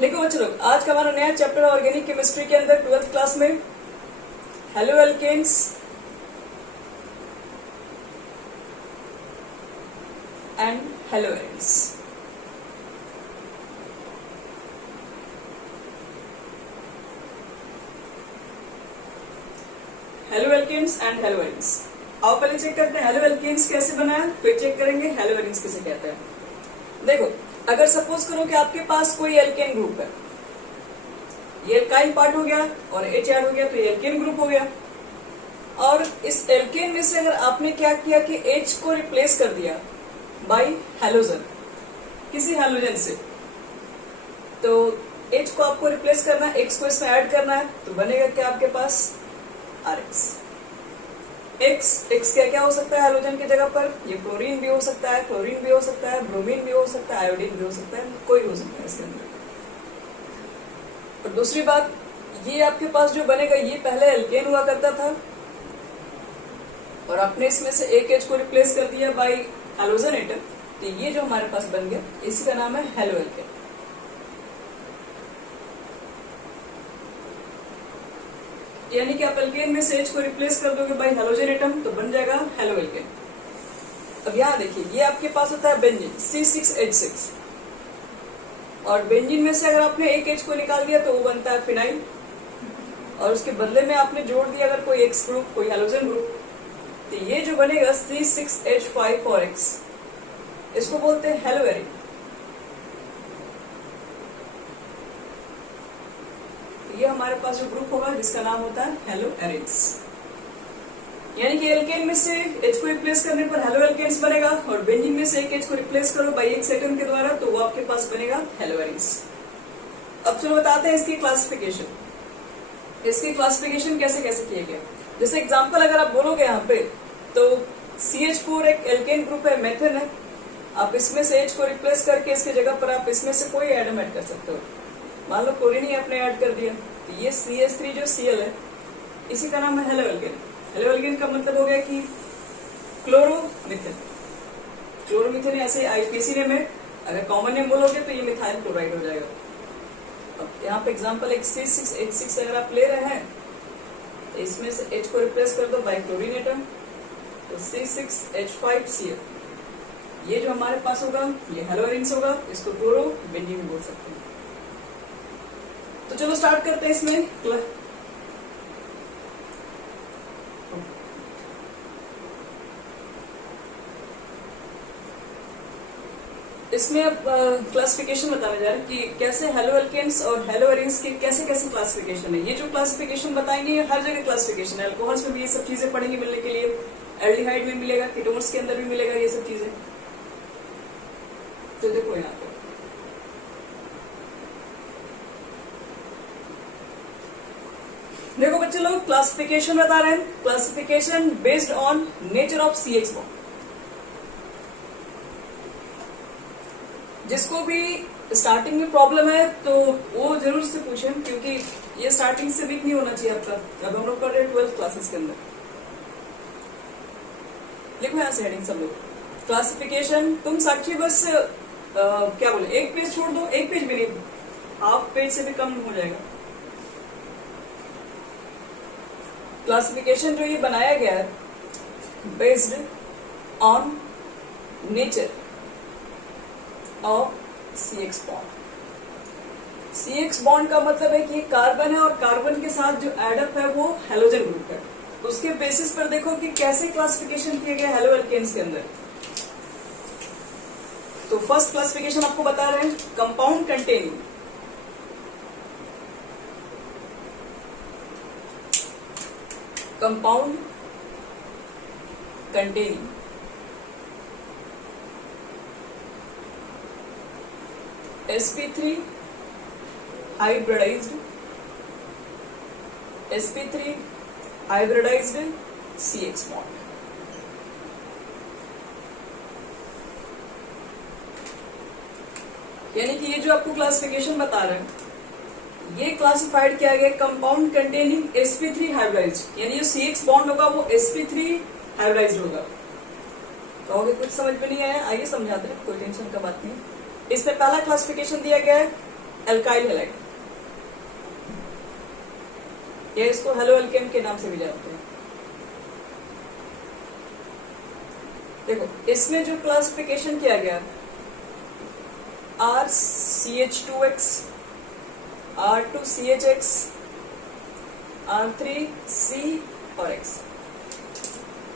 देखो बच्चों लोग, आज का हमारा नया चैप्टर ऑर्गेनिक केमिस्ट्री के अंदर 12th क्लास में halo alkanes and halo arenes. Halo alkanes and halo arenes. आओ पहले चेक करते हैं हेलो एल्केन्स कैसे बनाया, फिर चेक करेंगे हेलो एरिन्स किसे कहते हैं। देखो, अगर सपोज करो कि आपके पास कोई एल्केन ग्रुप है, ये एल्काइल पार्ट हो गया और H ऐड हो गया तो ये एल्केन ग्रुप हो गया। और इस एल्केन में से अगर आपने क्या किया कि H को रिप्लेस कर दिया बाय हैलोजन, किसी हैलोजन से, तो H को आपको रिप्लेस करना है, X को इसमें ऐड करना है, तो बनेगा क्या आपके पास RX। X क्या क्या हो सकता है हैलोजन की जगह पर, ये फ्लोरीन भी हो सकता है, क्लोरीन भी हो सकता है, ब्रोमीन भी हो सकता है, आयोडीन भी हो सकता है, कोई हो सकता है इसके अंदर। और दूसरी बात, ये आपके पास जो बनेगा ये पहले एल्केन हुआ करता था और आपने इसमें से एक H को रिप्लेस कर दिया बाय हैलोजन एटम, तो ये जो हमारे पास बन गया इसी का नाम है हेलो एल्केन। यानी कि आप एल्केन में से H को रिप्लेस कर दोगे बाय हैलोजन एटम तो बन जाएगा हेलो एल्केन। अब यहाँ देखिए, ये आपके पास होता है बेंजीन C6H6, और बेंजीन में से अगर आपने एक H को निकाल दिया तो वो बनता है फिनाइल, और उसके बदले में आपने जोड़ दिया अगर कोई X ग्रुप, कोई हैलोजन ग्रुप, तो ये जो बनेगा C6H5 इसको बोलते हैं हेलो एरिन। ये हमारे पास जो ग्रुप होगा जिसका नाम होता है हेलो एरिन्स। यानी कि एल्केन में से H को रिप्लेस करने पर हेलो एल्केन्स बनेगा, और बेंजीन में से एक H को रिप्लेस करो बाय X एटम के द्वारा तो वो आपके पास बनेगा हेलो एरिन्स। अब चलो बताते हैं इसकी क्लासिफिकेशन। इसकी क्लासिफिकेशन कैसे कैसे किया गया। जैसे एग्जांपल अगर आप बोलोगे यहाँ पे, तो CH4 एक एल्केन ग्रुप है, मेथेन है, आप इसमें से H को रिप्लेस करके इसके जगह पर आप इसमें से कोई एटम ऐड कर सकते हो। मान लो क्लोरीन ही आपने ऐड कर दिया, तो ये CH3 जो Cl है इसी का नाम है हेलो एल्केन। हेलो एल्केन का मतलब हो गया कि क्लोरोमिथेन। क्लोरोमिथेन ऐसे आईपीसी नेम है, अगर कॉमन नेम बोलोगे तो ये मिथाइल क्लोराइड हो जाएगा। अब यहाँ पे एग्जांपल एक C6H6 अगर आप ले रहे हैं तो इसमें से H को रिप्लेस कर दो बाय क्लोरीन एटम, तो C6H5Cl। ये जो हमारे पास होगा ये हेलो एरिन्स होगा, इसको क्लोरो बेंजीन बोल सकते हैं। तो चलो स्टार्ट करते हैं इसमें। इसमें अब क्लासिफिकेशन बताने जा रहे हैं कि कैसे हेलो एल्केन्स और हेलो एरिन्स की कैसे कैसे क्लासिफिकेशन है। ये जो क्लासिफिकेशन बताएंगे ये हर जगह क्लासिफिकेशन है। अल्कोहल्स में भी ये सब चीजें पढ़ेंगे मिलने के लिए, एल्डिहाइड में मिलेगा, कीटोन्स के अंदर भी मिलेगा ये सब चीजें। तो देखो यहाँ पे देखो बच्चे लोग, क्लासिफिकेशन बता रहे हैं। Classification based on nature of CH bond. जिसको भी स्टार्टिंग में प्रॉब्लम है तो वो जरूर से पूछें, क्योंकि ये स्टार्टिंग से वीक नहीं होना चाहिए आपका। अब हम लोग पढ़ रहे हैं 12th क्लासेस के अंदर। लिखो यहाँ से हेडिंग सब लोग। क्लासिफिकेशन, तुम साक्षी बस क्या बोले, एक पेज छोड़ दो, एक पेज भी नहीं, हाफ पेज से भी कम हो जाएगा। क्लासिफिकेशन जो ये बनाया गया है based on nature of CX bond. CX bond का मतलब है कि ये कार्बन है और कार्बन के साथ जो एडअप है वो हैलोजन ग्रुप है। उसके बेसिस पर देखो कि कैसे क्लासिफिकेशन किया गया हेलो एल्केन्स के अंदर। तो फर्स्ट क्लासिफिकेशन आपको बता रहे हैं, compound containing sp3 hybridized CX bond। यानी कि ये जो आपको क्लासिफिकेशन बता रहे हैं ये क्लासिफाइड किया गया कंपाउंड कंटेनिंग sp3 हाइब्रिडाइज्ड, यानी जो CX बॉन्ड होगा वो sp3 हाइब्रिडाइज्ड होगा। कहोगे कुछ समझ में नहीं आया, आइए समझाते हैं, कोई टेंशन का बात नहीं। इसमें पहला क्लासिफिकेशन दिया गया है एल्काइल हैलाइड, या इसको हेलो एल्केन के नाम से भी जानते हैं। देखो इसमें जो क्लासिफिकेशन किया गया RCH2X, R2CHX, R3C और X।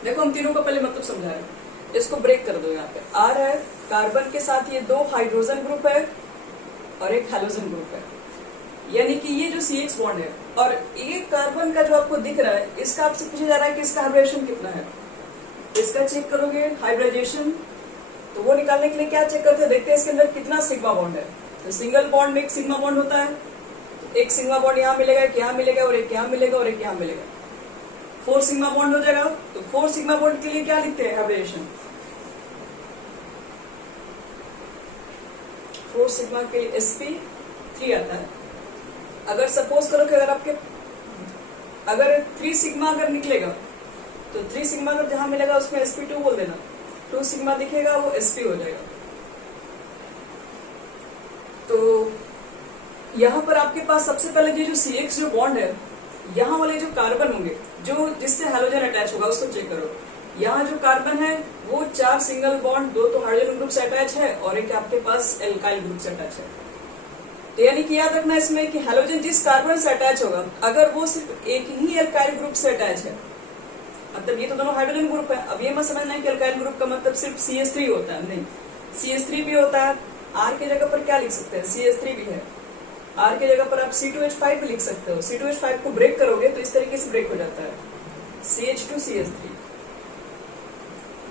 देखो हम तीनों का पहले मतलब समझा रहे हैं, इसको ब्रेक कर दो। यहाँ पे R है, कार्बन के साथ ये 2 हाइड्रोजन ग्रुप है और एक हैलोजन ग्रुप है, यानी कि ये जो CX बॉन्ड है और एक कार्बन का जो आपको दिख रहा है, इसका आपसे पूछा जा रहा है कि इसका हाइब्रिडेशन कितना है। इसका चेक करोगे हाइब्रिडेशन, तो वो निकालने के लिए क्या चेक करते हैं, देखते हैं इसके अंदर कितना सिग्मा बॉन्ड है। तो सिंगल बॉन्ड में एक सिग्मा बॉन्ड होता है, तो एक सिग्मा बॉन्ड यहाँ मिलेगा, एक यहाँ मिलेगा और एक यहाँ मिलेगा और एक यहाँ मिलेगा, 4 सिग्मा बॉन्ड हो जाएगा। तो 4 सिग्मा बॉन्ड के लिए क्या लिखते हैं हाइब्रिडेशन, 4 सिग्मा के लिए sp3 आता है। अगर सपोज करो कि अगर 3 सिग्मा अगर निकलेगा, तो 3 सिग्मा अगर जहां मिलेगा उसमें sp2 बोल देना, 2 सिग्मा दिखेगा वो sp हो जाएगा। तो यहां पर आपके पास सबसे पहले ये जो CX जो बॉन्ड है, यहाँ वाले जो कार्बन होंगे जो जिससे हैलोजन अटैच होगा उसको चेक करो। यहाँ जो कार्बन है वो 4 सिंगल बॉन्ड, 2 तो हाइड्रोजन ग्रुप से अटैच है और एक आपके पास एल्काइल ग्रुप से अटैच है। तो यानी कि याद रखना इसमें कि हैलोजन जिस कार्बन से अटैच होगा, अगर वो सिर्फ एक ही एल्काइल ग्रुप से अटैच है, मतलब ये तो दोनों हाइड्रोजन ग्रुप है। अब ये मत समझना कि एल्काइल ग्रुप का मतलब सिर्फ CH3 होता है, नहीं, CH3 भी होता है। R की जगह पर क्या लिख सकते हैं, CH3 भी है। R की जगह पर आप C2H5 भी लिख सकते हो। C2H5 को ब्रेक करोगे तो इस तरीके से ब्रेक हो जाता है, CH2CH3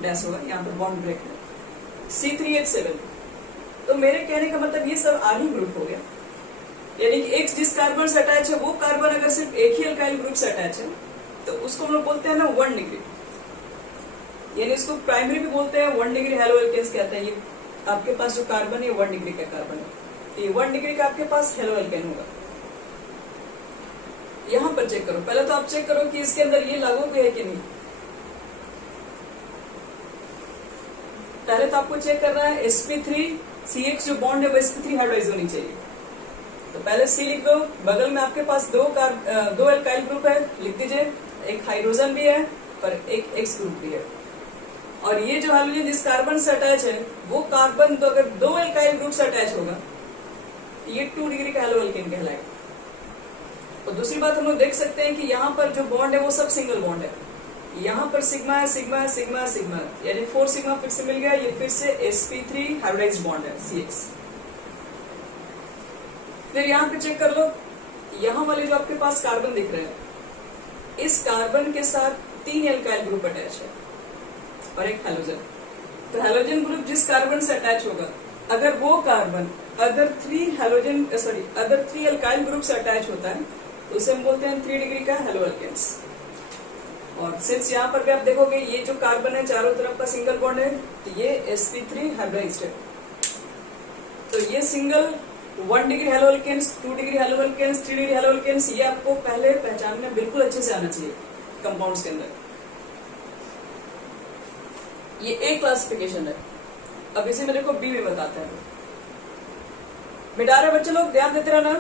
डैश होगा, यहाँ पर बॉन्ड ब्रेक है, C3H7। तो मेरे कहने का मतलब ये सब R ही ग्रुप हो गया, यानी कि एक जिस कार्बन से अटैच है वो कार्बन अगर सिर्फ एक ही एल्काइल ग्रुप से अटैच है तो उसको हम लोग बोलते हैं ना 1 डिग्री, यानी इसको प्राइमरी भी बोलते हैं, 1 डिग्री हेलो एल्केन्स कहते हैं। ये आपके पास जो कार्बन है 1 डिग्री का कार्बन है, ये 1 डिग्री का आपके पास हेलो एल्केन होगा। यहां पर चेक करो, पहले तो आप चेक करो कि इसके अंदर ये लागू है कि नहीं। पहले तो आपको चेक करना है sp3 CX जो बॉन्ड है वो sp3 हाइब्रिडाइज होनी चाहिए। तो पहले C लिख दो, बगल में आपके पास 2 एल्काइल ग्रुप है, लिख दीजिए, एक हाइड्रोजन भी है और एक X ग्रुप भी है। और ये जो हाइड्रोजन जिस कार्बन से अटैच है वो कार्बन तो अगर 2 एल्काइल ग्रुप से अटैच होगा ये 2 डिग्री का हेलो एल्केन कहलाएगा। और दूसरी बात हम लोग देख सकते हैं कि यहाँ पर जो बॉन्ड है वो सब सिंगल बॉन्ड है, यहाँ पर सिग्मा है, सिग्मा है, सिग्मा है, सिग्मा है, यानी 4 सिग्मा फिर से मिल गया। ये फिर से sp3 हाइब्रिडाइज बॉन्ड है CX। फिर यहाँ पे चेक कर लो, यहाँ वाले जो आपके पास कार्बन दिख रहे हैं, इस कार्बन के साथ 3 एल्काइल ग्रुप अटैच है और एक हैलोजन। तो हैलोजन ग्रुप जिस कार्बन से अटैच होगा, अगर वो कार्बन अदर 3 एल्काइल ग्रुप से अटैच होता है तो उसे हम बोलते हैं 3 डिग्री का हेलो एल्केन्स। और सिंस यहाँ पर भी आप देखोगे ये जो कार्बन है चारों तरफ का सिंगल बॉन्ड है, तो ये sp3 हाइब्रिडाइज्ड है। तो ये single 1 degree halo alkanes, 2 degree halo alkanes, 3 degree halo alkanes, ये आपको पहले पहचानने बिल्कुल अच्छे से आना चाहिए कंपाउंड्स के अंदर। ये A क्लासिफिकेशन है। अब इसी में देखो B भी बताते हैं। मिटा रहे बच्चे लोग, ध्यान देते रहना।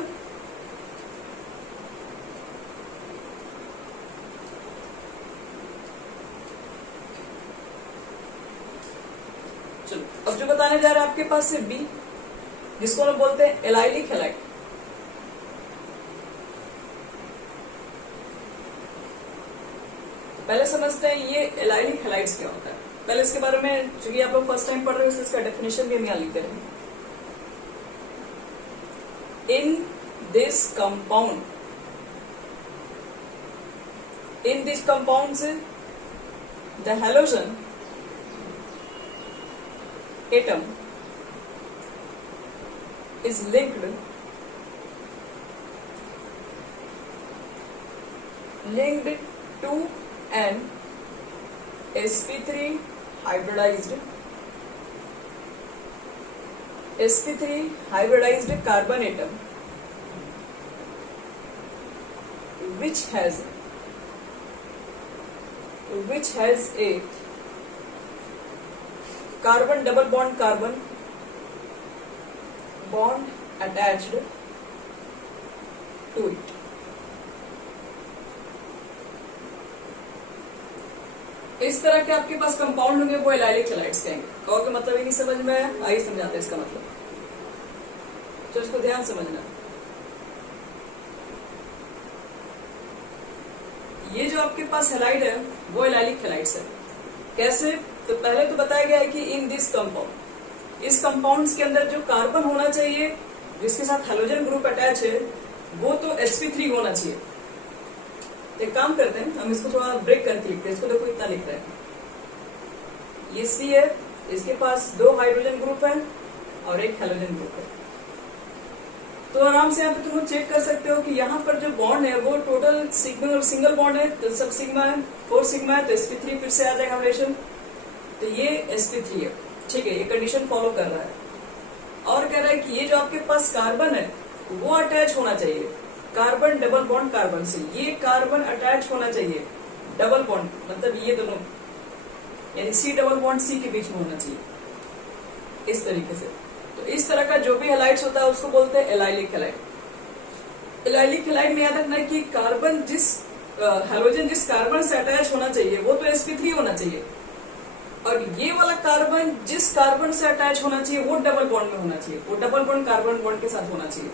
चलो अब जो बताने जा रहा है आपके पास से B, जिसको हम बोलते हैं एलाइलिक हैलाइड। पहले समझते हैं ये एलाइलिक हैलाइड्स क्या होता है। पहले इसके बारे में, चूंकि आप लोग फर्स्ट टाइम पढ़ रहे हो, इसका डेफिनेशन भी हम यहाँ लिखते हैं। In this compounds the halogen atom is linked to an sp3 hybridized carbon atom which has a carbon double bond attached to it. इस तरह के आपके पास कंपाउंड होंगे वो एलाइलिक हैलाइड्स कहेंगे। कहो कि मतलब ही नहीं समझ में आया, आइए समझाते हैं इसका मतलब, तो इसको ध्यान समझना। ये जो आपके पास हैलाइड है वो एलाइलिक हैलाइड्स है। कैसे? तो पहले तो बताया गया है कि इन दिस कंपाउंड, इस कंपाउंड्स के अंदर जो कार्बन होना चाहिए जिसके साथ हैलोजन ग्रुप अटैच है वो तो sp3 होना चाहिए। एक काम करते हैं, हम इसको थोड़ा ब्रेक करके लिखते हैं। इसको देखो इतना लिख रहे हैं, ये C है, इसके पास 2 हाइड्रोजन ग्रुप है और एक हैलोजन ग्रुप है। तो आराम से यहाँ पे तुम लोग चेक कर सकते हो कि यहाँ पर जो बॉन्ड है वो टोटल सिंगल बॉन्ड है, तो सब सिग्मा है, 4 सिग्मा है, तो sp3 फिर से आ जाएगा रिलेशन, तो ये sp3 है। ठीक है, ये कंडीशन फॉलो कर रहा है। और कह रहा है कि ये जो आपके पास कार्बन है वो अटैच होना चाहिए, कार्बन डबल बॉन्ड कार्बन से, ये कार्बन अटैच होना चाहिए डबल बॉन्ड, मतलब ये दोनों यानी C डबल बॉन्ड C के बीच में होना चाहिए, इस तरीके से। तो इस तरह का जो भी हैलाइड्स होता है उसको बोलते हैं एलाइलिक हैलाइड। एलाइलिक हैलाइड में याद रखना है कि कार्बन जिस हैलोजन जिस कार्बन से अटैच होना चाहिए वो तो sp3 होना चाहिए, और ये वाला कार्बन जिस कार्बन से अटैच होना चाहिए वो डबल बॉन्ड में होना चाहिए, वो डबल बॉन्ड कार्बन बॉन्ड के साथ होना चाहिए।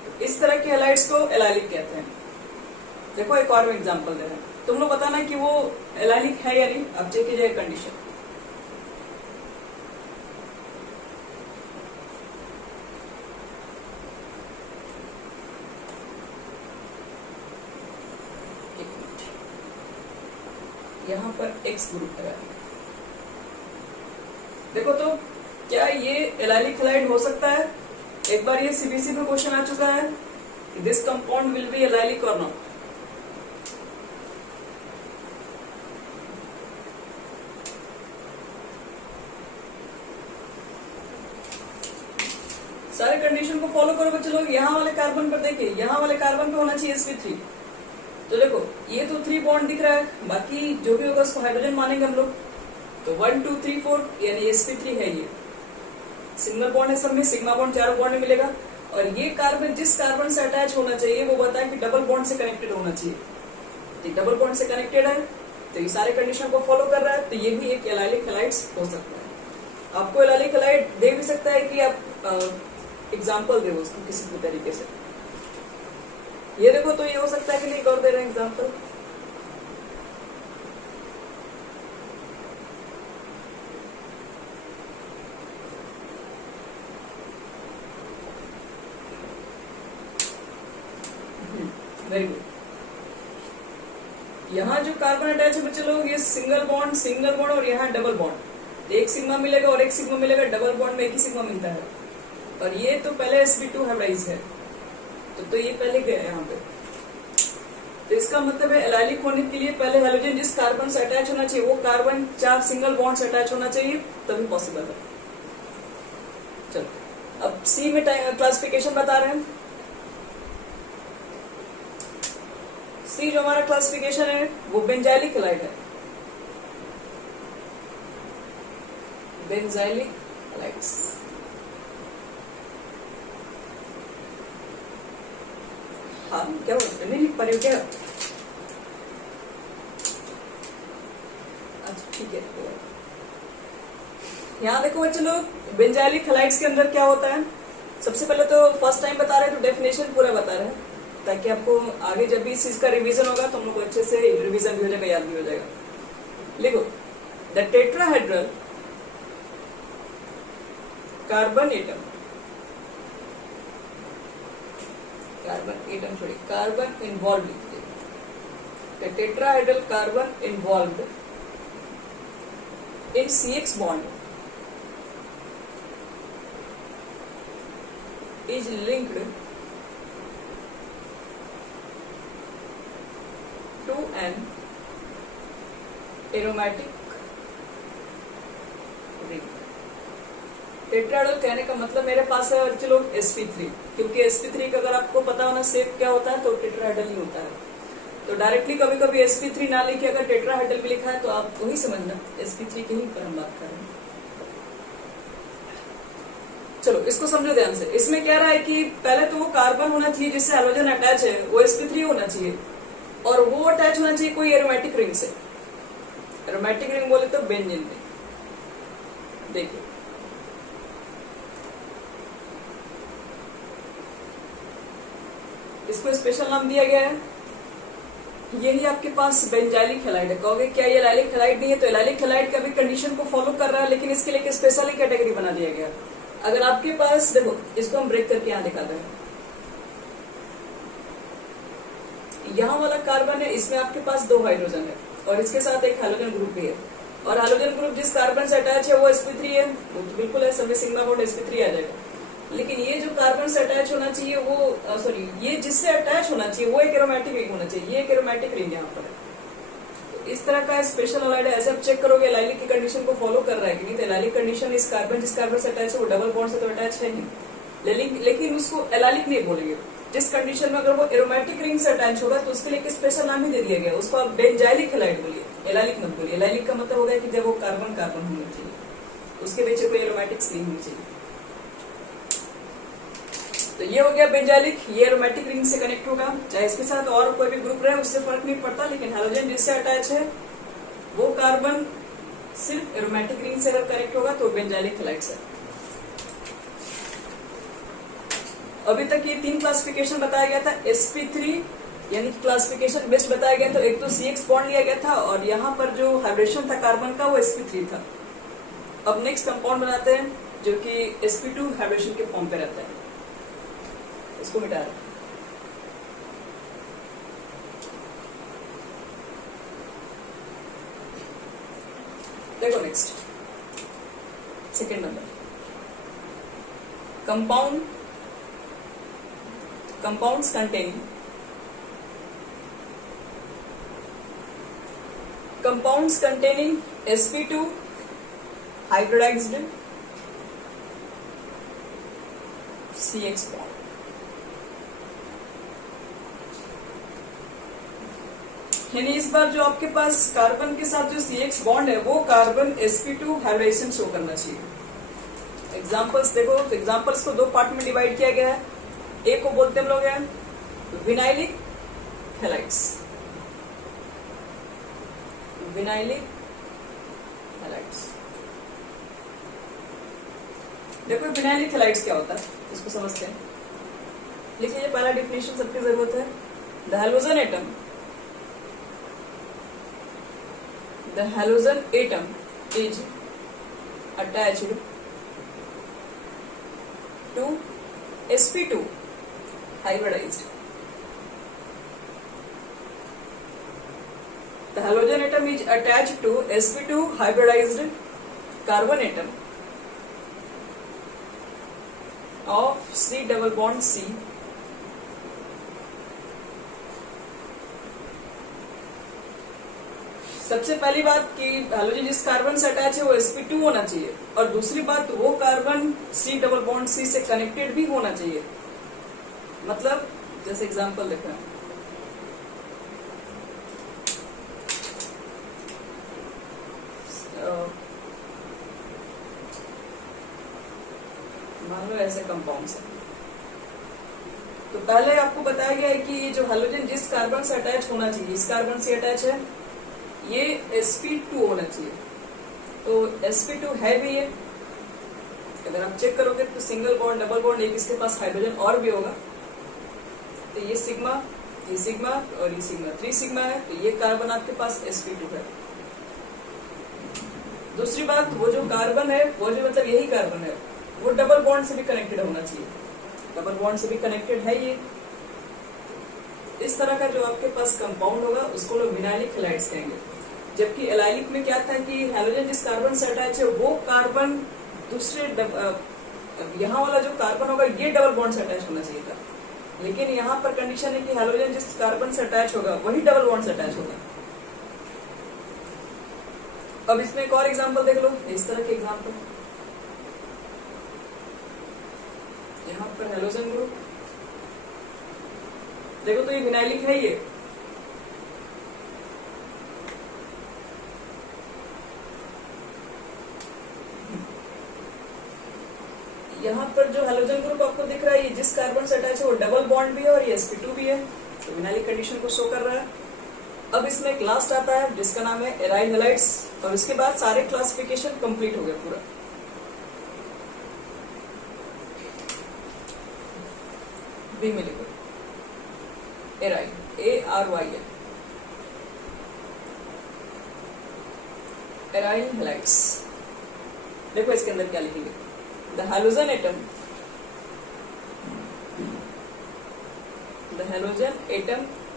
तो इस तरह के हैलाइड्स को एलाइलिक कहते हैं। देखो एक और एग्जांपल दे रहे हैं, तुम लोग बताना कि वो एलाइलिक है या नहीं। अब चेक कीजिए कंडीशन, यहाँ पर X ग्रुप है। देखो तो क्या ये एलाइलिक हैलाइड हो सकता है? एक बार ये सीबीसी में क्वेश्चन आ चुका है, this compound will be allylic और नॉट। सारे कंडीशन को फॉलो करो बच्चे लोग। यहाँ वाले कार्बन पर देखिए, यहाँ वाले कार्बन पे होना चाहिए sp3, तो देखो ये तो 3 बॉन्ड दिख रहा है, बाकी जो भी होगा उसको हाइड्रोजन मानेंगे हम लोग। तो 1 2 3 4 यानी sp3 है, ये सिंगल बॉन्ड है, सब में सिग्मा बॉन्ड चारों बॉन्ड में मिलेगा। और ये कार्बन जिस कार्बन से अटैच होना चाहिए वो बताया कि डबल बॉन्ड से कनेक्टेड होना चाहिए, तो डबल बॉन्ड से कनेक्टेड है, तो ये सारे कंडीशन को फॉलो कर रहा है, तो ये भी एक एलाइलिक हैलाइड्स हो सकता है। आपको एलाइलिक हैलाइड दे भी सकता है कि आप एग्जाम्पल दे उसको किसी भी तरीके से। ये देखो तो ये हो सकता है कि नहीं, और दे रहे हैं एग्जाम्पल। Very good. यहाँ जो कार्बन अटैच है बच्चे लोग, ये सिंगल बॉन्ड और यहाँ डबल बॉन्ड, एक सिग्मा मिलेगा और एक सिग्मा मिलेगा, डबल बॉन्ड में एक ही सिग्मा मिलता है। और ये तो पहले sp2 हाइब्रिडाइज है, तो ये पहले गया यहाँ पे। तो इसका मतलब है एलाइलिक होने के लिए पहले हैलोजन जिस कार्बन से अटैच होना चाहिए वो कार्बन 4 सिंगल बॉन्ड से अटैच होना चाहिए, तभी पॉसिबल है। चलो अब सी में क्लासिफिकेशन बता रहे हैं। सी जो हमारा क्लासिफिकेशन है वो बेंजाइलिक हैलाइड है, बेंजाइलिक हैलाइड्स। हाँ क्या बोलते नहीं लिख पा रही हो क्या? अच्छा ठीक है। यहाँ देखो बच्चे लोग, बेंजाइलिक हैलाइड्स के अंदर क्या होता है। सबसे पहले तो फर्स्ट टाइम बता रहे हैं तो डेफिनेशन पूरा बता रहे हैं, ताकि आपको आगे जब भी इस चीज का रिवीजन होगा तो हम लोग अच्छे से रिवीजन भी हो जाएगा, याद भी हो जाएगा। लिखो, the tetrahedral carbon atom, carbon involve लिखिए, the tetrahedral carbon involve in CX bond is linked to an aromatic ring। Tetrahedral कहने का मतलब मेरे पास है चलो sp3, क्योंकि sp3 का अगर आपको पता होना शेप क्या होता है तो टेट्राहेड्रल ही होता है। तो डायरेक्टली कभी कभी sp3 ना लिखे, अगर टेट्राहेड्रल भी लिखा है तो आप वही समझना sp3 के ही पर हम बात कर रहे हैं। चलो इसको समझो ध्यान से। इसमें क्या रहा है कि पहले तो वो कार्बन होना चाहिए जिससे हैलोजन अटैच है, वो sp3 होना चाहिए, और वो अटैच होना चाहिए कोई एरोमेटिक रिंग से। एरोमेटिक रिंग बोले तो बेंजीन में। देखिए इसको स्पेशल नाम दिया गया है, यही आपके पास बेंजाइलिक हैलाइड है। कहोगे क्या ये एलाइलिक हैलाइड नहीं है? तो एलाइलिक हैलाइड का भी कंडीशन को फॉलो कर रहा है, लेकिन इसके लिए स्पेशल कैटेगरी बना दिया गया। अगर आपके पास देखो, इसको हम ब्रेक करके यहाँ दिखाते हैं, यहाँ वाला कार्बन है, इसमें आपके पास 2 हाइड्रोजन है और इसके साथ एक हाइड्रोजन ग्रुप भी है, और हाइड्रोजन ग्रुप जिस कार्बन से अटैच है वो sp3 है, वो तो बिल्कुल है, सभी सिग्मा बॉन्ड sp3 आ जाएगा। लेकिन ये जो कार्बन से अटैच होना चाहिए वो सॉरी ये जिससे अटैच होना चाहिए वो एक एरोमेटिक रिंग होना चाहिए, ये एक एरोमेटिक रिंग यहाँ पर है। तो इस तरह का स्पेशल हैलाइड है। ऐसे आप चेक करोगे एलाइलिक की कंडीशन को फॉलो कर रहा है कि नहीं, तो एलाइलिक कंडीशन इस कार्बन जिस कार्बन से अटैच है वो डबल बॉन्ड से तो अटैच है नहीं, लेकिन उसको एलाइलिक नहीं बोलेंगे। जिस कंडीशन में अगर वो एरोमेटिक रिंग से अटैच होगा तो उसके लिए एक स्पेशल नाम ही दे दिया गया, उसको आप बेंजाइलिक हैलाइड बोलिए, एलाइलिक मत बोलिए। एलाइलिक का मतलब होगा कि जब वो कार्बन कार्बन होना चाहिए, उसके पीछे कोई एरोमेटिक्स नहीं होनी चाहिए। तो ये हो गया बेंजाइलिक, ये एरोमेटिक रिंग से कनेक्ट होगा, चाहे इसके साथ और कोई भी ग्रुप रहे उससे फर्क नहीं पड़ता, लेकिन हाइड्रोजन जिससे अटैच है वो कार्बन सिर्फ एरोमेटिक रिंग से अगर कनेक्ट होगा तो बेंजाइलिक हैलाइड है। अभी तक ये 3 क्लासिफिकेशन बताया गया था, sp3 यानी क्लासिफिकेशन बेस्ड बताया गया। तो एक तो CX बॉन्ड लिया गया था और यहाँ पर जो हाइब्रेशन था कार्बन का वो sp3 था। अब नेक्स्ट कंपाउंड बनाते हैं जो कि sp2 हाइब्रेशन के फॉर्म पे रहता है, इसको मिटा रहे। देखो next second number, compounds containing sp2 hybridized CX bond। यानी इस बार जो आपके पास कार्बन के साथ जो CX बॉन्ड है वो कार्बन sp2 हाइब्रिडाइजेशन शो करना चाहिए। एग्जांपल्स देखो, एग्जांपल्स को 2 पार्ट में डिवाइड किया गया है। एक को बोलते हम लोग हैं विनाइलिक हैलाइड्स। विनाइलिक हैलाइड्स, देखो विनाइलिक हैलाइड्स क्या होता है इसको समझते हैं। लिखिए, पहला डिफिनेशन सबकी जरूरत है। The halogen atom is attached to sp2 hybridized। The halogen atom is attached to sp2 hybridized carbon atom of C double bond C सबसे पहली बात कि हाइड्रोजन जिस कार्बन से अटैच है वो sp2 होना चाहिए, और दूसरी बात वो carbon C double bond C से कनेक्टेड भी होना चाहिए। मतलब जैसे एग्जांपल देखा, मान लो ऐसे कंपाउंड्स है, तो पहले आपको बताया गया है कि जो हाइड्रोजन जिस कार्बन से अटैच होना चाहिए, इस कार्बन से अटैच है, ये sp2 होना चाहिए। तो sp2 है भी ये, अगर आप चेक करोगे तो सिंगल बॉन्ड डबल बॉन्ड एक इसके पास हाइड्रोजन और भी होगा। तो ये सिग्मा और ये सिग्मा 3 सिग्मा है, तो ये कार्बन आपके पास sp2 है। दूसरी बात, वो जो कार्बन है वो जो मतलब यही कार्बन है वो डबल बॉन्ड से भी कनेक्टेड होना चाहिए, डबल बॉन्ड से भी कनेक्टेड है ये। इस तरह का जो आपके पास कंपाउंड होगा उसको लोग विनाइलिक हैलाइड्स कहेंगे। जबकि एलाइलिक में क्या था कि हाइड्रोजन जिस कार्बन से अटैच है वो कार्बन दूसरे यहाँ वाला जो कार्बन होगा ये डबल बॉन्ड से अटैच होना चाहिए था, लेकिन यहाँ पर कंडीशन है कि हाइड्रोजन जिस कार्बन से अटैच होगा वही डबल बॉन्ड से अटैच होगा। अब इसमें एक और एग्जांपल देख लो, इस तरह के एग्जांपल, यहाँ पर हाइड्रोजन ग्रुप देखो, तो ये विनाइलिक है, यहाँ पर जो हेलोजन ग्रुप आपको दिख रहा है, ये जिस कार्बन से अटैच है वो डबल बॉन्ड भी है और ये sp2 भी है, तो विनाइलिक कंडीशन को शो कर रहा है। अब इसमें एक लास्ट आता है जिसका नाम है एराइल हैलाइड्स, और इसके बाद सारे क्लासिफिकेशन कंप्लीट हो गया पूरा। बी में लिखो एराइल, ARYL, एराइल हैलाइड्स। देखो इसके अंदर क्या लिखेंगे, the halogen atom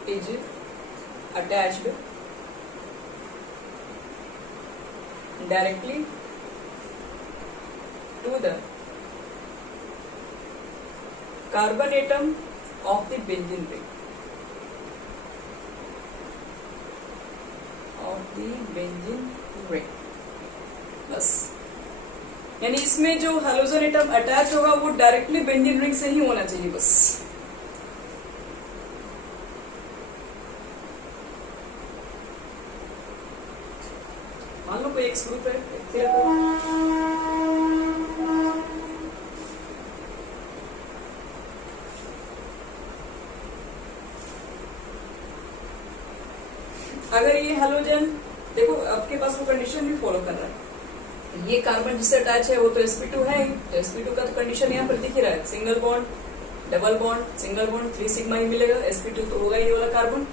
is attached directly to the carbon atom of the benzene ring, बस। यानी इसमें जो हैलोजन एटम अटैच होगा वो डायरेक्टली बेंजीन रिंग से ही होना चाहिए, बस। मान लो कोई एक्स ग्रुप है, अगर ये हैलोजन, देखो आपके पास वो कंडीशन भी फॉलो कर रहा है, ये कार्बन जिससे अटैच है वो तो sp2 है ही, तो sp2 का तो कंडीशन यहाँ पर दिख ही रहा है, single bond, double bond, single bond, 3 sigma ही मिलेगा, sp2 तो होगा ये वाला कार्बन।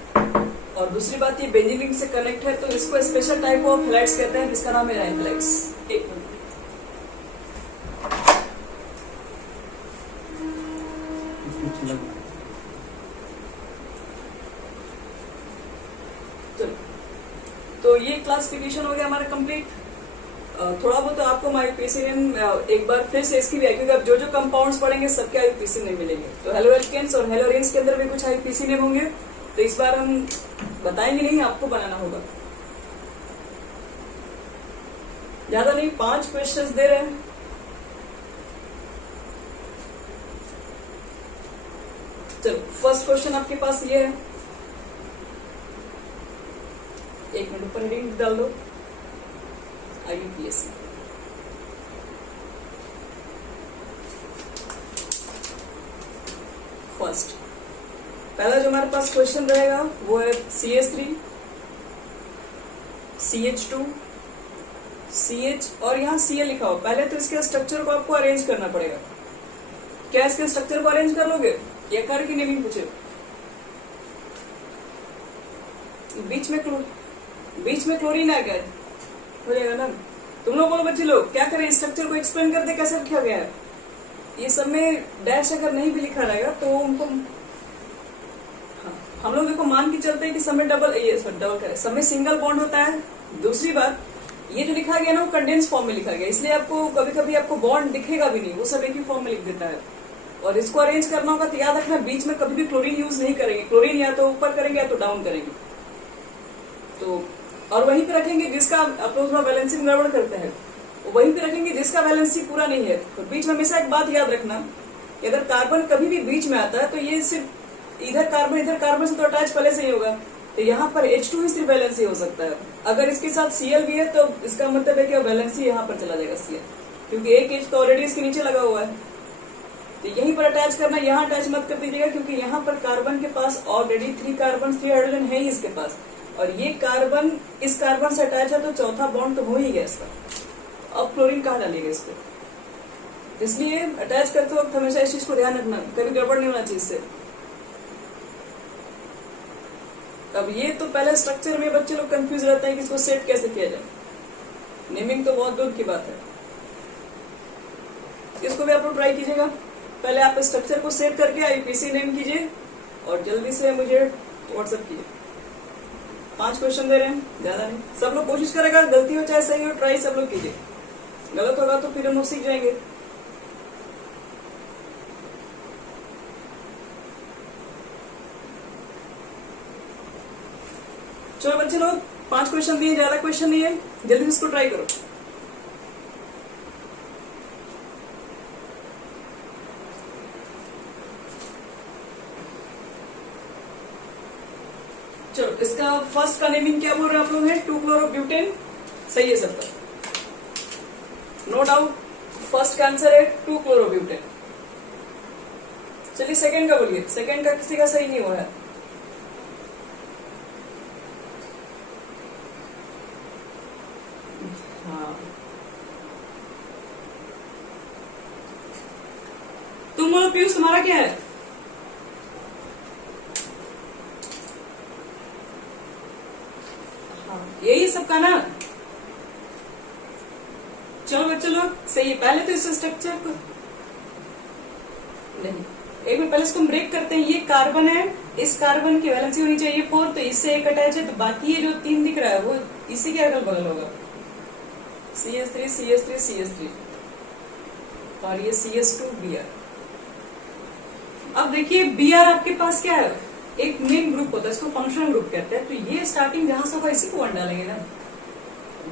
और दूसरी बात, ये बेंजीन रिंग से कनेक्ट है, तो इसको स्पेशल टाइप ऑफ हैलाइड्स कहते हैं, जिसका नाम है एराइल हैलाइड्स। एक मिनट, तो ये क्लासिफिकेशन हो गया हमारा कंप्लीट। थोड़ा बहुत तो आपको आईयूपीएसी नेम एक बार फिर से इसकी भी है, क्योंकि आप जो जो कंपाउंड्स पढ़ेंगे सबके आईयूपीएसी नेम मिलेंगे। तो हेलो एल्केन्स और हेलो एरेन्स के अंदर भी कुछ आईयूपीएसी नेम होंगे, तो इस बार हम बताएंगे नहीं, आपको बनाना होगा। ज्यादा नहीं, 5 क्वेश्चंस दे रहे हैं। चलो फर्स्ट क्वेश्चन आपके पास ये है, एक मिनट ऊपर हेडिंग डाल दो, आईयूपीएसी। फर्स्ट पहला जो हमारे पास क्वेश्चन रहेगा वो है CH3, CH2, CH और यहाँ Cl लिखा हो। पहले तो इसके स्ट्रक्चर को आपको अरेंज करना पड़ेगा। क्या इसके स्ट्रक्चर को अरेंज कर लोगे या कर की नेमिंग पूछे? बीच में क्लोरीन आ गया हो जाएगा ना। तुम लोग बोलो बच्चे लोग क्या करें, स्ट्रक्चर को एक्सप्लेन करते कैसे लिखा गया है। ये सब में डैश अगर नहीं भी लिखा रहेगा तो उनको हम लोग देखो मान के चलते हैं कि सब में सब में सिंगल बॉन्ड होता है। दूसरी बात, ये जो लिखा गया ना वो कंडेंस फॉर्म में लिखा गया, इसलिए आपको कभी कभी आपको बॉन्ड दिखेगा भी नहीं, वो सब एक ही फॉर्म में लिख देता है। और इसको अरेंज करना होगा तो याद रखना बीच में कभी भी क्लोरीन यूज नहीं करेंगे। क्लोरीन या तो ऊपर करेंगे या तो डाउन करेंगे, तो और वहीं पे रखेंगे जिसका आप लोग थोड़ा वैलेंसी गड़बड़ करते हैं, वहीं पे रखेंगे जिसका वैलेंसी पूरा नहीं है। तो बीच में हमेशा एक बात याद रखना, अगर कार्बन कभी भी बीच में आता है तो ये सिर्फ इधर कार्बन से तो अटैच पहले से ही होगा, तो यहाँ पर H2 ही सिर्फ वैलेंसी हो सकता है। अगर इसके साथ Cl भी है तो इसका मतलब है कि वैलेंसी यहाँ पर चला जाएगा Cl, क्योंकि एक H तो ऑलरेडी इसके नीचे लगा हुआ है। तो यहीं पर अटैच करना, यहाँ अटैच मत कर दीजिएगा, क्योंकि यहाँ पर कार्बन के पास ऑलरेडी 3 कार्बन 3 हाइड्रोजन है ही इसके पास, और ये कार्बन इस कार्बन से अटैच है तो चौथा बॉन्ड तो हो ही गया इसका। अब क्लोरीन कहाँ डालिएगा इस पे, इसलिए अटैच करते वक्त हमेशा इस चीज को ध्यान रखना, कभी गड़बड़ नहीं होना चाहिए इससे। अब ये तो पहले स्ट्रक्चर में बच्चे लोग कंफ्यूज रहते हैं कि इसको सेट कैसे किया जाए, नेमिंग तो बहुत दूर की बात है। इसको भी आप लोग ट्राई कीजिएगा, पहले आप स्ट्रक्चर को सेव करके आईयूपीएसी नेम कीजिए और जल्दी से मुझे व्हाट्सएप कीजिए। 5 क्वेश्चन दे रहे हैं, ज्यादा नहीं। सब लोग कोशिश करेगा, गलती हो चाहे सही हो, ट्राई सब लोग कीजिए। गलत होगा तो फिर हम लोग सीख जाएंगे। चलो बच्चे लोग 5 क्वेश्चन दिए, ज्यादा क्वेश्चन नहीं है, जल्दी से इसको ट्राई करो। चलो इसका फर्स्ट का नेमिंग क्या बोल रहे हैं आप लोग हैं, 2-chloro-butane, सही है सबका, नो डाउट। फर्स्ट का आंसर है 2 क्लोरोब्यूटेन। चलिए सेकंड का बोलिए, सेकंड का किसी का सही नहीं हुआ है। हाँ, तुम बोलो पीयूष, तुम्हारा क्या है? हाँ, यही सबका ना। चलो चलो सही है। पहले तो इस स्ट्रक्चर को नहीं, एक मिनट पहले इसको हम ब्रेक करते हैं। ये कार्बन है, इस कार्बन की वैलेंसी होनी चाहिए 4, तो इससे एक अटैच है, तो बाकी ये जो 3 दिख रहा है वो इसी के अगल बगल होगा। CH3 CH3 CH3 और ये CH2 Br। अब देखिए Br आपके पास क्या है, एक मेन ग्रुप होता है, इसको फंक्शनल ग्रुप कहते हैं। तो ये स्टार्टिंग जहां से होगा इसी को 1 डालेंगे ना,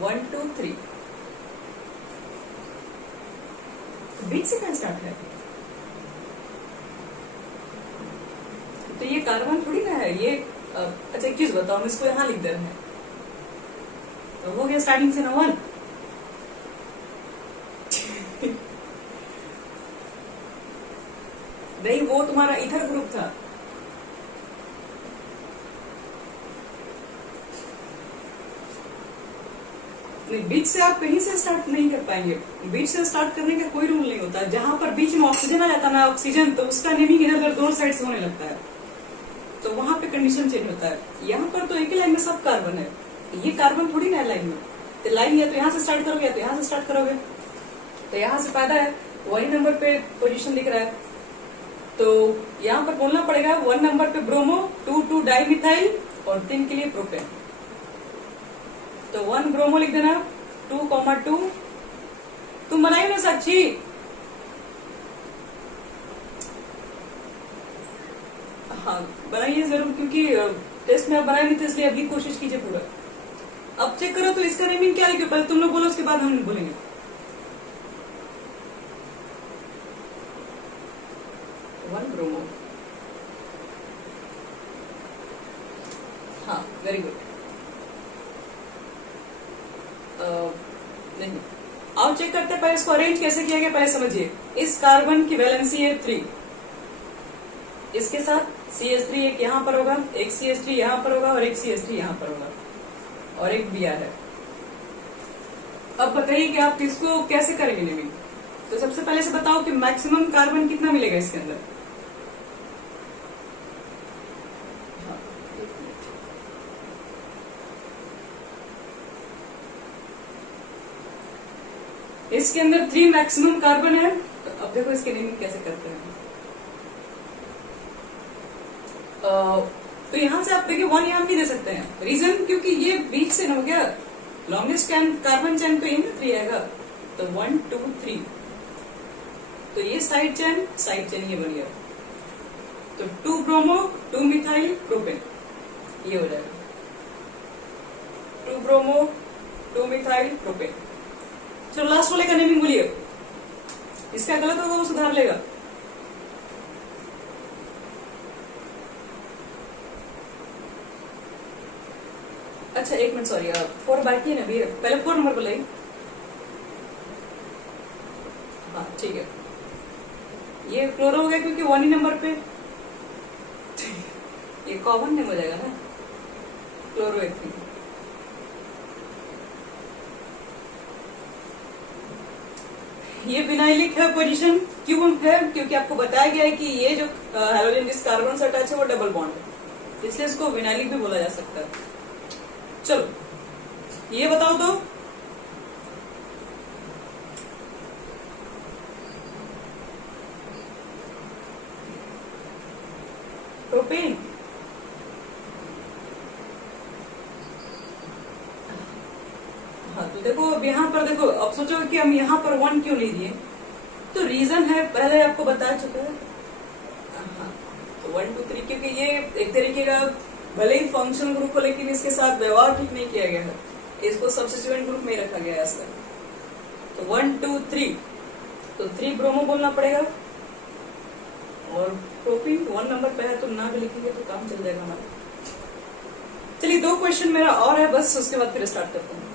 1 2 3, बीच से कहां स्टार्ट है? तो ये कार्बन थोड़ी ना है ये। अच्छा एक चीज बताओ, हम इसको यहां लिख दे रहे हैं, तो हो गया स्टार्टिंग से ना 1। नहीं, वो तुम्हारा इथर ग्रुप था। नहीं, बीच से आप कहीं से स्टार्ट नहीं कर पाएंगे। बीच से स्टार्ट करने का कोई रूल नहीं होता। जहां पर बीच में ऑक्सीजन आ जाता है ना, ऑक्सीजन, तो उसका नेमिंग इधर उधर दोनों साइड से होने लगता है, तो वहां पे कंडीशन चेंज होता है। यहाँ पर तो एक ही लाइन में सब कार्बन है, ये कार्बन थोड़ी ना लाइन में। तो लाइन या तो यहाँ से स्टार्ट करोगे या तो यहाँ से स्टार्ट करोगे। तो यहाँ से पैदा है, वही नंबर पे पोजीशन दिख रहा है, तो यहाँ पर बोलना पड़ेगा 1 नंबर पे ब्रोमो, 2 डाई मिथाइल और 3 के लिए प्रोपेन। तो 1 ब्रोमो लिख देना, 2,2। तुम बनाई ना साक्षी? हाँ बनाइए जरूर, क्योंकि टेस्ट में आप बनाए नहीं थे, इसलिए अभी कोशिश कीजिए पूरा। अब चेक करो तो इसका नेमिंग क्या लिखे, पहले तुम लोग बोलो, उसके बाद हम बोलेंगे। One bromo. हाँ वेरी गुड। नहीं, आओ चेक करते हैं पहले इसको अरेंज कैसे किया गया, पहले समझिए। इस कार्बन की वैलेंसी है 3, इसके साथ CH3 एक यहाँ पर होगा, एक CH3 यहाँ पर होगा और एक CH3 यहाँ पर होगा और एक Br है। अब बताइए कि आप इसको कैसे करेंगे नेमिंग। तो सबसे पहले से बताओ कि मैक्सिमम कार्बन कितना मिलेगा इसके अंदर। इसके अंदर 3 मैक्सिमम कार्बन है। तो अब देखो इसके नेमिंग कैसे करते हैं। तो यहां से आप देखिए 1 यहां नहीं दे सकते हैं, रीजन क्योंकि ये बीच से हो गया, लॉन्गेस्ट कार्बन चेन तो यही ना 3 आएगा। तो 1 2 3, तो ये साइड चेन ये बन गया। तो 2 ब्रोमो 2 मिथाइल प्रोपेन, ये हो जाएगा 2 ब्रोमो 2 मिथाइल प्रोपेन। चलो लास्ट वाले का नेमिंग बोलिए, इसका गलत होगा वो सुधार लेगा। अच्छा एक मिनट, सॉरी 4 बाकी है ना भैया, पहले 4 नंबर बोलाइए। हाँ ठीक है, ये क्लोरो हो गया क्योंकि 1 ही नंबर पे, ये कॉमन नेम हो जाएगा ना, क्लोरोएथिलीन। ये विनाइलिक है पोजीशन, क्यों है? क्योंकि आपको बताया गया है कि ये जो हैलोजन जिस कार्बन से अटैच है वो डबल बॉन्ड है, इसलिए इसको विनाइलिक भी बोला जा सकता है। चलो ये बताओ तो, प्रोपेन। हाँ तो देखो अब यहाँ पर देखो, अब सोचो कि हम यहाँ पर 1 क्यों नहीं दिए, तो रीजन है पहले आपको बता चुका है। हाँ तो 1 2 3, क्योंकि ये एक तरीके का भले ही फंक्शनल ग्रुप हो लेकिन इसके साथ व्यवहार ठीक नहीं किया गया है, इसको सब्स्टिट्यूएंट ग्रुप में रखा गया है इसका। तो 1 2 3, तो 3 ब्रोमो बोलना पड़ेगा और प्रोपीन 1 नंबर पे है, तो ना भी लिखेंगे तो काम चल जाएगा हमारा। चलिए 2 क्वेश्चन मेरा और है बस, उसके बाद फिर स्टार्ट करते हैं।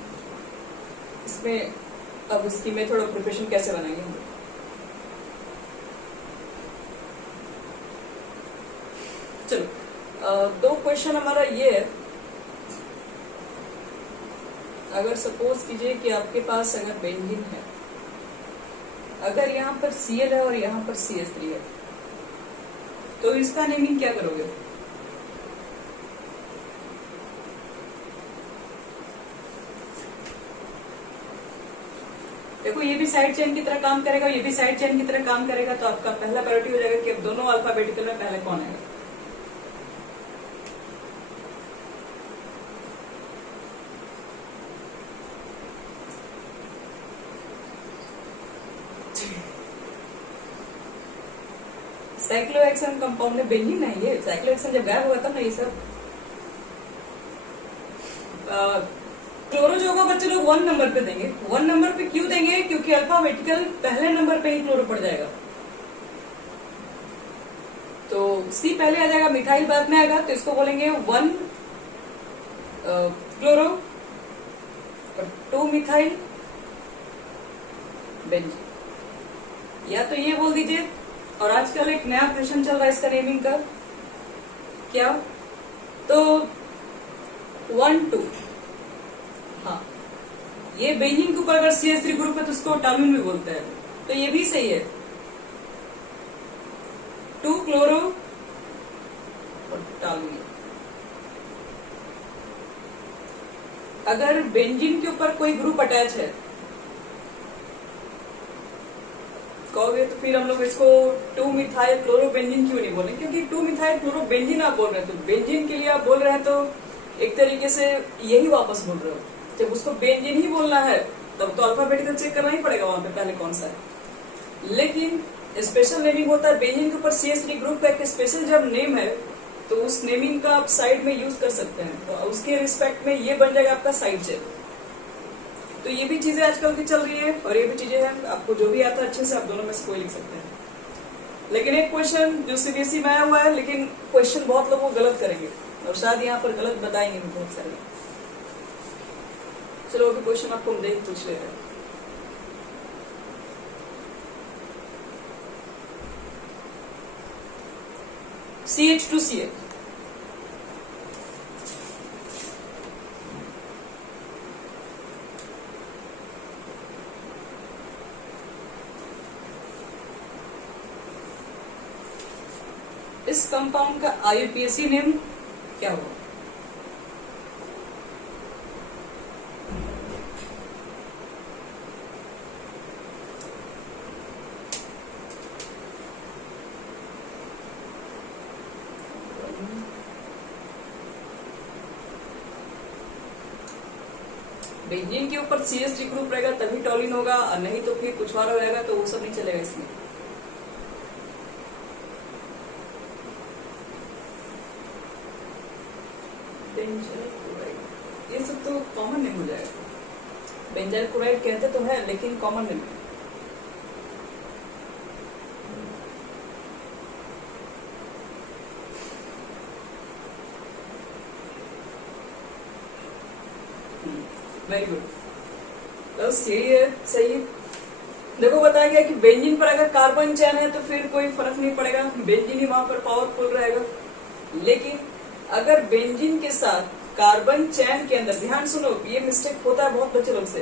इसमें अब इसकी मेथड ऑफ प्रिपरेशन कैसे बनाएंगे हम? चलो दो क्वेश्चन हमारा ये है। अगर सपोज कीजिए कि आपके पास अगर बेंजीन है, अगर यहाँ पर Cl है और यहाँ पर CH3 है, तो इसका नेमिंग क्या करोगे? देखो ये भी साइड चेन की तरह काम करेगा, ये भी साइड चेन की तरह काम करेगा, तो आपका पहला प्रायोरिटी हो जाएगा कि अब दोनों अल्फाबेटिकल में पहले कौन आएगा। साइक्लोहेक्सेन कंपाउंड में बेंजीन नहीं है, साइक्लोहेक्सेन जब गायब हुआ तब ना ये सब। क्लोरो जो होगा बच्चे लोग 1 नंबर पे देंगे। 1 नंबर पे क्यों देंगे? क्योंकि अल्फाबेटिकल पहले नंबर पे ही क्लोरो पड़ जाएगा, तो C पहले आ जाएगा, मिथाइल बाद में आएगा, तो इसको बोलेंगे 1 क्लोरो और 2 मिथाइल बेंजीन। या तो ये बोल दीजिए, और आजकल एक नया फैशन चल रहा है इसका नेमिंग का, क्या? तो 1 2, हाँ ये बेंजीन के ऊपर अगर CH3 ग्रुप है तो उसको टॉलून भी बोलते हैं, तो ये भी सही है। 2 क्लोरो और टॉलून। अगर बेंजीन के ऊपर कोई ग्रुप अटैच है कहोगे तो फिर हम लोग इसको 2 मिथाइल क्लोरोबेंजीन क्यों नहीं बोले? क्योंकि 2 मिथाइल क्लोरोबेंजीन आप बोल रहे हैं, तो बेंजीन के लिए आप बोल रहे हैं, तो एक तरीके से यही वापस बोल रहे हो। जब उसको बेंजीन ही बोलना है तब तो अल्फाबेटिकल चेक करना ही पड़ेगा वहां पे पहले कौन सा है। लेकिन स्पेशल नेमिंग होता है, बेंजीन के ऊपर CH3 ग्रुप का एक स्पेशल जब नेम है तो उस नेमिंग का आप साइड में यूज कर सकते हैं, तो उसके रिस्पेक्ट में ये बन जाएगा आपका साइड चेक। तो ये भी चीजें आजकल की चल रही है और ये भी चीजें हैं, आपको जो भी आता है अच्छे से आप दोनों में से कोई लिख सकते हैं। लेकिन एक क्वेश्चन जो CBSE में आया हुआ है, लेकिन क्वेश्चन बहुत लोग वो गलत करेंगे और शायद यहाँ पर गलत बताएंगे भी बहुत सारे। चलो अभी क्वेश्चन आपको हम देख पूछ लेते हैं। CH2CH इस कंपाउंड का IUPAC नेम क्या होगा? बेंजीन के ऊपर CH3 ग्रुप रहेगा तभी टॉलिन होगा, और नहीं तो फिर कुछ और रहेगा, तो वो सब नहीं चलेगा इसमें। ये सब तो कॉमन नेम हो जाएगा। बेंजाइल क्लोराइड कहते तो है लेकिन कॉमन नेम है। वेरी गुड, बस यही है, सही है। देखो बताया गया कि बेंजीन पर अगर कार्बन चेन है तो फिर कोई फर्क नहीं पड़ेगा, बेंजीन ही वहां पर पावरफुल रहेगा। लेकिन अगर बेंजीन के साथ कार्बन चेन के अंदर, ध्यान सुनो ये मिस्टेक होता है बहुत बच्चे लोग से,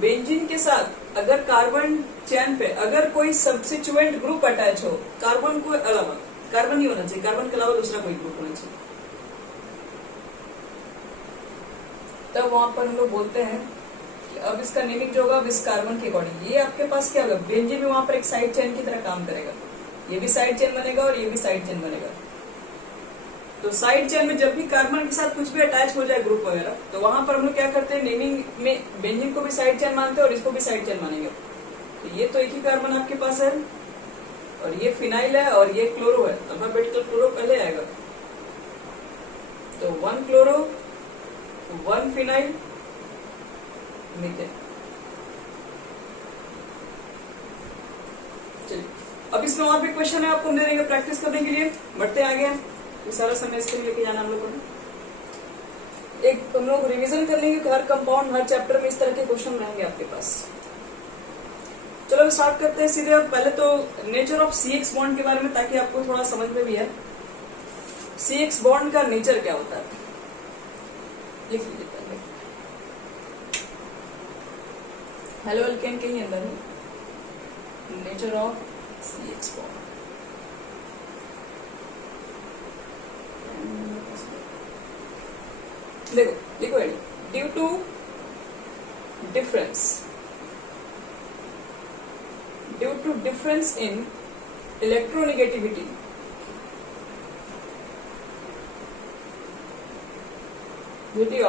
बेंजीन के साथ अगर कार्बन चेन पे अगर कोई सब्स्टिट्यूएंट ग्रुप अटैच हो, कार्बन को अलावा, कार्बन नहीं होना चाहिए, कार्बन के अलावा दूसरा कोई ग्रुप होना चाहिए, तब वहां पर हम लोग बोलते हैं कि अब इसका नेमिंग जो होगा इस कार्बन के अकॉर्डिंग, ये आपके पास क्या होगा, बेंजीन भी वहां पर एक साइड चेन की तरह काम करेगा, ये भी साइड चेन बनेगा और ये भी साइड चेन बनेगा। तो साइड चेन में जब भी कार्बन के साथ कुछ भी अटैच हो जाए ग्रुप वगैरह, तो वहां पर हम लोग क्या करते हैं, नेमिंग में बेंजीन को भी साइड चेन मानते हैं और इसको भी साइड चेन मानेंगे। तो ये तो एक ही कार्बन आपके पास है और ये फिनाइल है और ये क्लोरो है, अल्फाबेटिकल क्लोरो पहले आएगा, तो 1 क्लोरो 1 फिनाइल मीथेन। चलिए अब इसमें और भी क्वेश्चन है, आपको हम दे देंगे प्रैक्टिस करने के लिए, बढ़ते आगे हैं। ये सारा समय इसके लिए लेके जाना हम लोगों ने। एक हम लोग रिवीजन कर लेंगे कि हर कंपाउंड हर चैप्टर में इस तरह के क्वेश्चन रहेंगे आपके पास। चलो स्टार्ट करते हैं सीधे। अब पहले तो नेचर ऑफ CX बॉन्ड के बारे में, ताकि आपको थोड़ा समझ में भी आए। CX बॉन्ड का नेचर क्या होता है लिख लीजिए पहले। हेलो एल्केन के ही अंदर है नेचर ऑफ CX बॉन्ड। देखो लिखो due to difference in electronegativity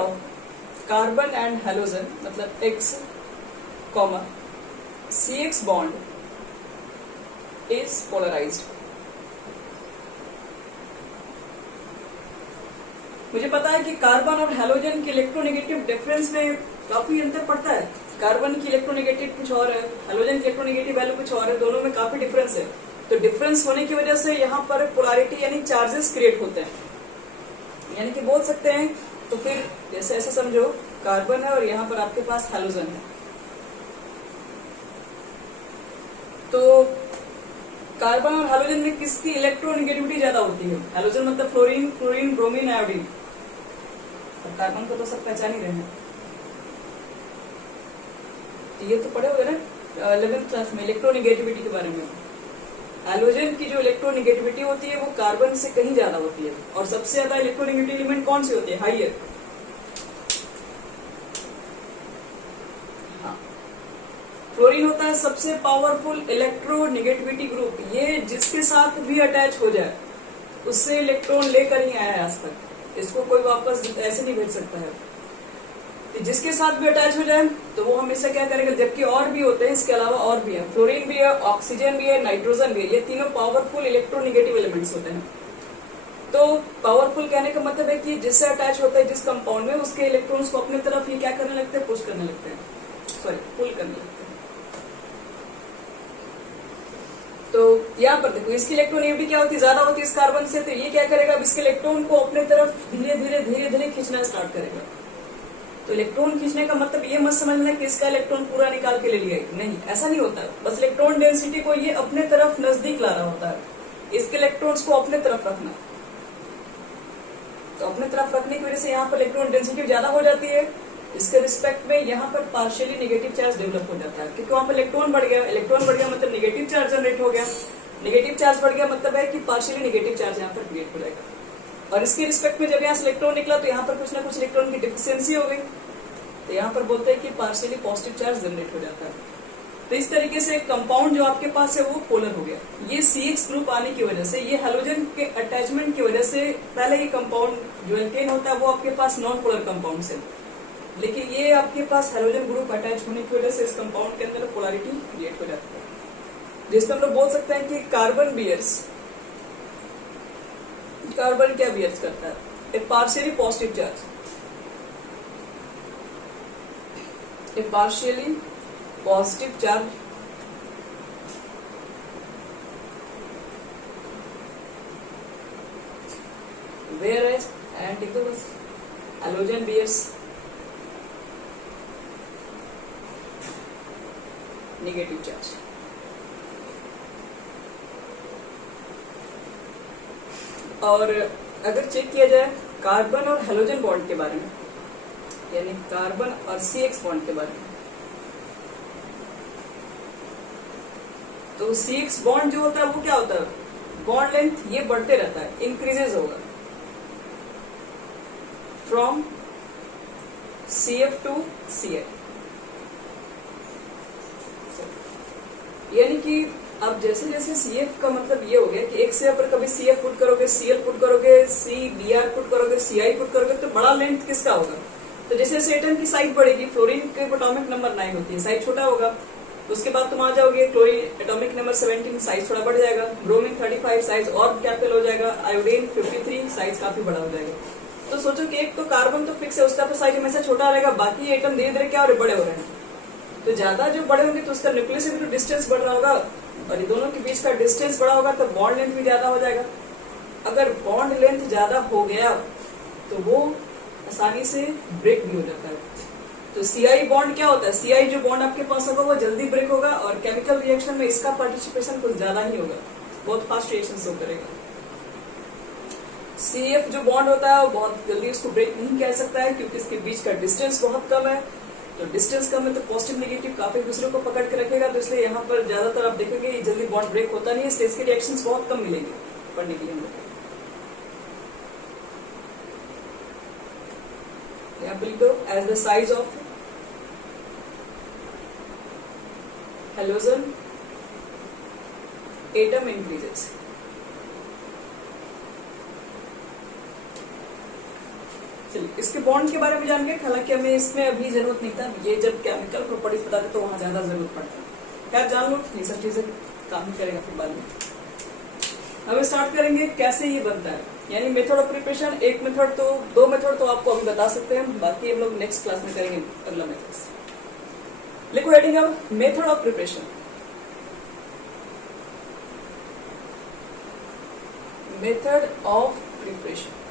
of carbon and halogen मतलब X, CX bond is polarized। मुझे पता है कि कार्बन और हैलोजन के इलेक्ट्रोनेगेटिव डिफरेंस में काफी अंतर पड़ता है। कार्बन की इलेक्ट्रोनेगेटिव कुछ और है, हैलोजन की इलेक्ट्रोनेगेटिव वैल्यू कुछ और है, दोनों में काफी डिफरेंस है। तो डिफरेंस होने की वजह से यहाँ पर पोलैरिटी यानी चार्जेस क्रिएट होते हैं। यानी कि बोल सकते हैं तो फिर जैसे ऐसे समझो कार्बन है और यहाँ पर आपके पास हैलोजन है। तो कार्बन और हैलोजन में किसकी इलेक्ट्रोनेगेटिविटी ज्यादा होती है? हैलोजन मतलब फ्लोरीन, फ्लोरीन, ब्रोमीन, आयोडीन। और कार्बन को तो सब पहचान ही रहे हैं। ये तो पढ़े हुए ना 11th क्लास में इलेक्ट्रोनेगेटिविटी के बारे में। हैलोजन की जो इलेक्ट्रोनेगेटिविटी होती है वो कार्बन से कहीं ज्यादा होती है। और सबसे ज्यादा इलेक्ट्रोनेगेटिव एलिमेंट कौन से होते हैं? हाइयर। हाँ, फ्लोरीन होता है सबसे पावरफुल इलेक्ट्रोनेगेटिविटी ग्रुप। ये जिसके साथ भी अटैच हो जाए उससे इलेक्ट्रॉन लेकर ही आया है आज तक। इसको कोई वापस ऐसे नहीं भेज सकता है। जिसके साथ भी अटैच हो जाए तो वो हमेशा क्या करेगा, जबकि और भी होते हैं, इसके अलावा और भी है, फ्लोरीन भी है, ऑक्सीजन भी है, नाइट्रोजन भी है। ये तीनों पावरफुल इलेक्ट्रोनेगेटिव एलिमेंट्स होते हैं। तो पावरफुल कहने का मतलब है कि जिससे अटैच होता है जिस कंपाउंड में, उसके इलेक्ट्रॉन्स को अपनी तरफ ये क्या करने लगते हैं, पुश करने लगते हैं, सॉरी पुल करने लगते हैं। तो यहाँ पर देखो इसकी इलेक्ट्रोनेगेटिविटी क्या होती है, ज्यादा होती है इस कार्बन से। तो ये क्या करेगा, इसके इलेक्ट्रॉन को अपनी तरफ धीरे धीरे खींचना स्टार्ट करेगा। तो इलेक्ट्रॉन खींचने का मतलब ये मत समझना कि इसका इलेक्ट्रॉन पूरा निकाल के ले लिया, नहीं, ऐसा नहीं होता। बस इलेक्ट्रॉन डेंसिटी को ये अपने तरफ नजदीक ला रहा होता है। इसके इलेक्ट्रॉन्स को अपने तरफ रखना, तो अपने तरफ रखने की वजह से यहाँ पर इलेक्ट्रॉन डेंसिटी ज्यादा हो जाती है। इसके रिस्पेक्ट में यहाँ पर पार्शियली नेगेटिव चार्ज डेवलप हो जाता है, क्योंकि वहां पर इलेक्ट्रॉन बढ़ गया। इलेक्ट्रॉन बढ़ गया मतलब नेगेटिव चार्ज जनरेट हो गया। नेगेटिव चार्ज बढ़ गया मतलब है कि पार्शियली नेगेटिव चार्ज यहाँ पर क्रिएट हो जाएगा। और इसके रिस्पेक्ट में जब यहाँ से इलेक्ट्रॉन निकला तो यहाँ पर कुछ ना कुछ इलेक्ट्रॉन की डिफिशियंसी हो गई। तो यहाँ पर बोलते हैं कि पार्शियली पॉजिटिव चार्ज जनरेट हो जाता है। तो इस तरीके से कंपाउंड जो आपके पास है वो पोलर हो गया। ये CX ग्रुप आने की वजह से, ये हैलोजन के अटैचमेंट की वजह से, पहले ये कंपाउंड जो एल्केन होता है वो आपके पास नॉन पोलर कंपाउंड है, लेकिन ये आपके पास हैलोजन ग्रुप अटैच होने की वजह से इस कंपाउंड के अंदर पोलैरिटी क्रिएट हो जाती है, जिसमें हम लोग बोल सकते हैं कि कार्बन बियर्स, कार्बन क्या बियर्स करता है, a partially positive charge, a partially positive charge whereas and halogen bears negative charge। और अगर चेक किया जाए कार्बन और हैलोजन बॉन्ड के बारे में, यानी कार्बन और CX बॉन्ड के बारे में, तो CX बॉन्ड जो होता है वो क्या होता है, बॉन्ड लेंथ ये बढ़ते रहता है, इंक्रीजेस होगा फ्रॉम CF टू Cl। यानी कि अब जैसे जैसे CF का मतलब ये हो गया कि एक से पर कभी CF पुट करोगे, Cl पुट करोगे, CBr पुट करोगे, Ci पुट करोगे, तो बड़ा लेंथ किसका होगा। तो जैसे एटम की साइज बढ़ेगी, फ्लोरीन के एटॉमिक नंबर 9 होती है, साइज छोटा होगा। उसके बाद तुम आ जाओगे क्लोरीन एटॉमिक नंबर 17, साइज थोड़ा बढ़ जाएगा। ब्रोमीन 35, साइज और कैपिटल हो जाएगा। आयोडीन 53, साइज काफी बड़ा हो जाएगा। तो सोचो कि एक तो कार्बन तो फिक्स है, उसका तो साइज हमेशा छोटा रहेगा, बाकी एटम धीरे धीरे क्या हो रहे, बड़े हो रहे हैं। तो ज्यादा जो बड़े होंगे तो उसका न्यूक्लियस से भी तो डिस्टेंस बढ़ रहा होगा, और ये दोनों के बीच का डिस्टेंस बड़ा होगा तो बॉन्ड लेंथ भी ज्यादा हो जाएगा। अगर बॉन्ड लेंथ ज्यादा हो गया तो वो आसानी से ब्रेक भी हो जाता है। तो सीआई बॉन्ड क्या होता है, सीआई जो बॉन्ड आपके पास होगा वो जल्दी ब्रेक होगा और केमिकल रिएक्शन में इसका पार्टिसिपेशन कुछ ज्यादा ही होगा, बहुत फास्ट रिएक्शन शो करेगा। सीएफ जो बॉन्ड होता है वो बहुत जल्दी उसको ब्रेक नहीं किया जा सकता है क्योंकि इसके बीच का डिस्टेंस बहुत कम है। तो डिस्टेंस कम है तो पॉजिटिव नेगेटिव काफी दूसरे को पकड़ के रखेगा, तो इसलिए यहाँ पर ज्यादातर आप देखेंगे ये जल्दी बॉन्ड ब्रेक होता नहीं है, इसलिए इसके रिएक्शंस बहुत कम मिलेंगे पढ़ने के लिए हम लोग। यहाँ पे लिख दो as the size of halogen atom increases. चलिए इसके बॉन्ड के बारे में जान गए, हालांकि हमें इसमें अभी जरूरत नहीं था, ये जब केमिकल प्रॉपर्टीज बताते तो वहां ज्यादा जरूरत पड़ता है। खैर जान लो, ये सब चीजें काम ही करेगा फिर बाद में। अब स्टार्ट करेंगे कैसे ये बनता है, यानी मेथड ऑफ प्रिपरेशन। एक मेथड तो, दो मेथड तो आपको अभी बता सकते हैं, बाकी हम लोग नेक्स्ट क्लास में करेंगे अगला मेथड। लिखो हेडिंग अब method of preparation. Method of preparation